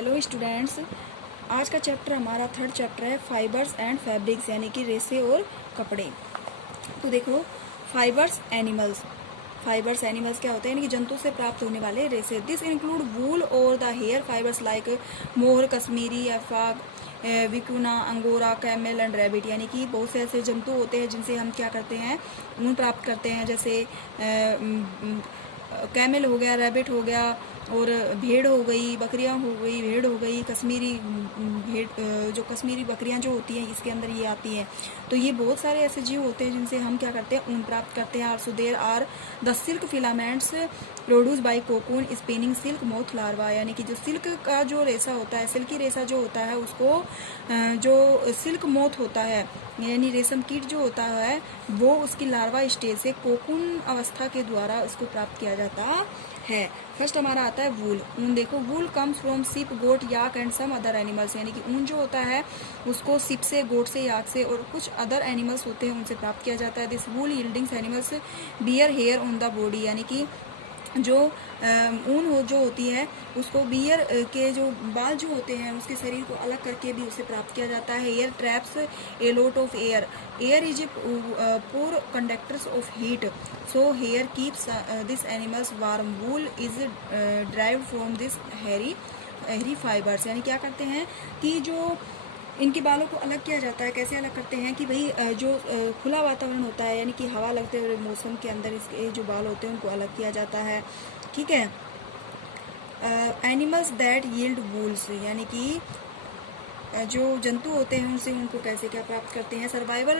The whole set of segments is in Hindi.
हेलो स्टूडेंट्स, आज का चैप्टर हमारा थर्ड चैप्टर है फाइबर्स एंड फैब्रिक्स, यानी कि रेसे और कपड़े। तो देखो, फाइबर्स एनिमल्स क्या होते हैं, यानी कि जंतु से प्राप्त होने वाले रेसे। दिस इंक्लूड वूल और the hair fibres like mohair, cashmere, अफाग, vicuna, angora, camel and rabbit. यानी कि बहुत से ऐसे जंतु होते हैं जिनसे हम क्या करते हैं, ऊन प्राप्त करते हैं। जैसे कैमल हो गया, रैबिट हो गया, और भेड़ हो गई, बकरियां हो गई, भेड़ हो गई, कश्मीरी भेड़, जो कश्मीरी बकरियां जो होती हैं इसके अंदर ये आती हैं। तो ये बहुत सारे ऐसे जीव होते हैं जिनसे हम क्या करते हैं, ऊन प्राप्त करते हैं। Also there are the silk filaments produce by cocoon spinning silk moth larva. यानी कि जो सिल्क का जो रेशा होता है, सिल्की रेशा जो होता है, उसको जो सिल्क मोथ होता है यानी रेशम कीट जो होता है, वो उसकी लार्वा स्टेज से कोकून अवस्था के द्वारा उसको प्राप्त किया जाता है। फर्स्ट हमारा आता है वूल। ऊन देखो, wool comes from sheep, goat, yak and some other animals. यानी कि ऊन जो होता है उसको सिप से, गोट से, याक से और कुछ अदर एनिमल्स होते हैं उनसे प्राप्त किया जाता है। This wool yieldings animals bear hair on the body. यानी कि जो ऊन जो होती है उसको बियर के जो बाल जो होते हैं उसके शरीर को अलग करके भी उसे प्राप्त किया जाता है। Hair traps a lot of air. Air is a poor conductors of heat, so hair keeps this animals warm. Wool is derived from this hairy fibres. यानी क्या करते हैं कि जो इनके बालों को अलग किया जाता है। कैसे अलग करते हैं कि भाई जो खुला वातावरण होता है, यानी कि हवा लगते हुए मौसम के अंदर इसके जो बाल होते हैं उनको अलग किया जाता है। ठीक है। एनिमल्स दैट यील्ड वूल्स, यानी कि जो जंतु होते हैं उनसे उनको कैसे क्या प्राप्त करते हैं। Several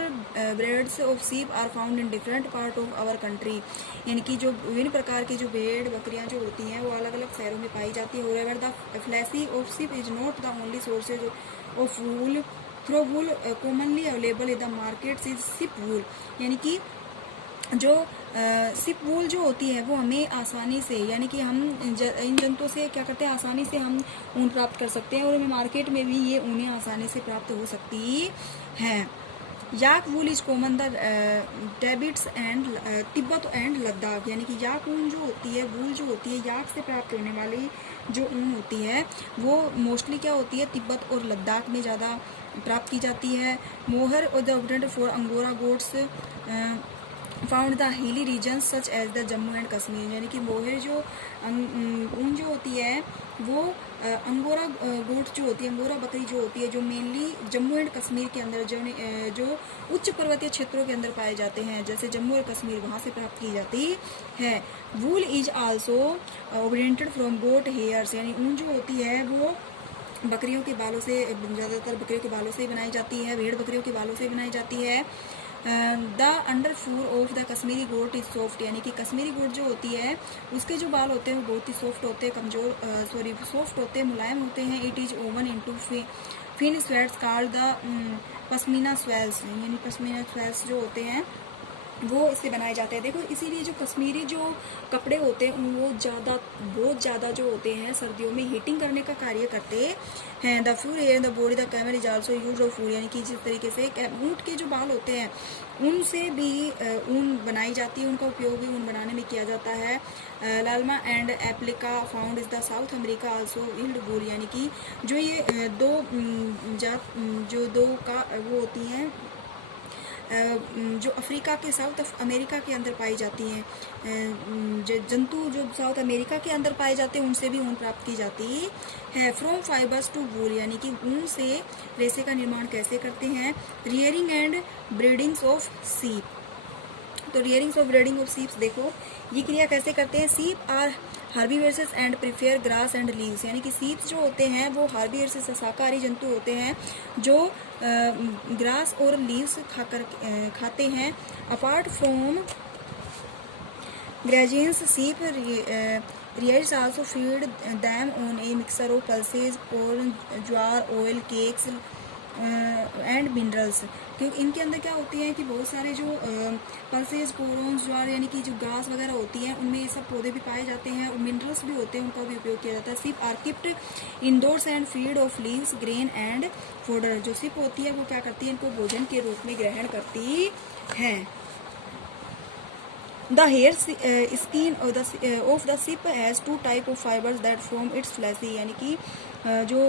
breeds of sheep are found in different part of our country. यानी कि जो विभिन्न प्रकार की जो भेड़ बकरियां जो होती हैं वो अलग अलग शहरों में पाई जाती है। However the fleece of sheep is not the only sources of wool, though wool commonly available in the markets is sheep wool. यानी कि जो सिप वूल जो होती है वो हमें आसानी से, यानी कि हम इन जंतुओं से क्या करते हैं, आसानी से हम ऊन प्राप्त कर सकते हैं और हमें मार्केट में भी ये ऊनें आसानी से प्राप्त हो सकती हैं। Yak wool is common the Tibets and Tibet and Ladakh. यानी कि याक ऊन जो होती है, वूल जो होती है, याक से प्राप्त होने वाली जो ऊन होती है वो मोस्टली क्या होती है, तिब्बत और लद्दाख में ज़्यादा प्राप्त की जाती है। मोहर और the ordinate for Angora goats found the hilly region such as the Jammu and Kashmir. यानी कि मोहर जो ऊन जो होती है वो अंगोरा गोट जो होती है, अंगोरा बकरी जो होती है, जो मेनली जम्मू एंड कश्मीर के अंदर जो उच्च पर्वतीय क्षेत्रों के अंदर पाए जाते हैं, जैसे जम्मू और कश्मीर, वहाँ से प्राप्त की जाती है। Wool is also oriented from goat hairs. यानी ऊन जो होती है वो बकरियों के बालों से, ज़्यादातर बकरियों के बालों से बनाई जाती है, भेड़ बकरियों के बालों से बनाई जाती है। The underfur of the Kashmiri goat is soft. यानी कि कश्मीरी गोट जो होती है उसके जो बाल होते हैं वो बहुत ही सॉफ्ट होते हैं, सॉफ्ट होते हैं, मुलायम होते हैं। It is woven into fine shawls called the pashmina shawls. यानी पश्मीना स्वेल्स जो होते हैं वो इससे बनाए जाते हैं। देखो, इसीलिए जो कश्मीरी जो कपड़े होते हैं वो बहुत ज़्यादा जो होते हैं सर्दियों में हीटिंग करने का कार्य करते हैं। The fur hair the body the camel is also use of food. यानी कि जिस तरीके से ऊँट के जो बाल होते हैं उनसे भी ऊन बनाई जाती है, उनका उपयोग भी ऊन बनाने में किया जाता है। लालमा एंड एप्लिका found is the South America also yield wool. यानी कि जो ये दो जात जो दो का वो होती हैं जो अफ्रीका के, साउथ अमेरिका के अंदर पाई जाती हैं, जंतु जो साउथ अमेरिका के अंदर पाए जाते हैं उनसे भी ऊन प्राप्त की जाती है। फ्रॉम फाइबर्स टू वूल, यानी कि ऊन से रेशे का निर्माण कैसे करते हैं। Rearing and breedings of sheep. तो rearings of breeding of sheeps, देखो ये क्रिया कैसे करते हैं। Sheep are herbivores and prefer grass and leaves. यानी कि सीप जो होते हैं वो हर्बीवर्स शाकाहारी जंतु होते हैं जो ग्रास और लीव्स खाते हैं। Apart from grazing sheep rears also feed them on a mixture of pulses, corn, jowar, oil, cakes and minerals. क्योंकि इनके अंदर क्या होती है कि बहुत सारे जो पल्सेज, कोरोन, ज्वार, यानी कि जो घास वगैरह होती है उनमें ये सब पौधे भी पाए जाते हैं और मिनरल्स भी होते हैं, उनका भी उपयोग किया जाता है। Sheep are kept indoors and feed of leaves, grain and fodder. जो सिप होती है वो क्या करती है, इनको भोजन के रूप में ग्रहण करती है। The hair skin of the sheep has two type of fibres that from its fleece, यानी कि जो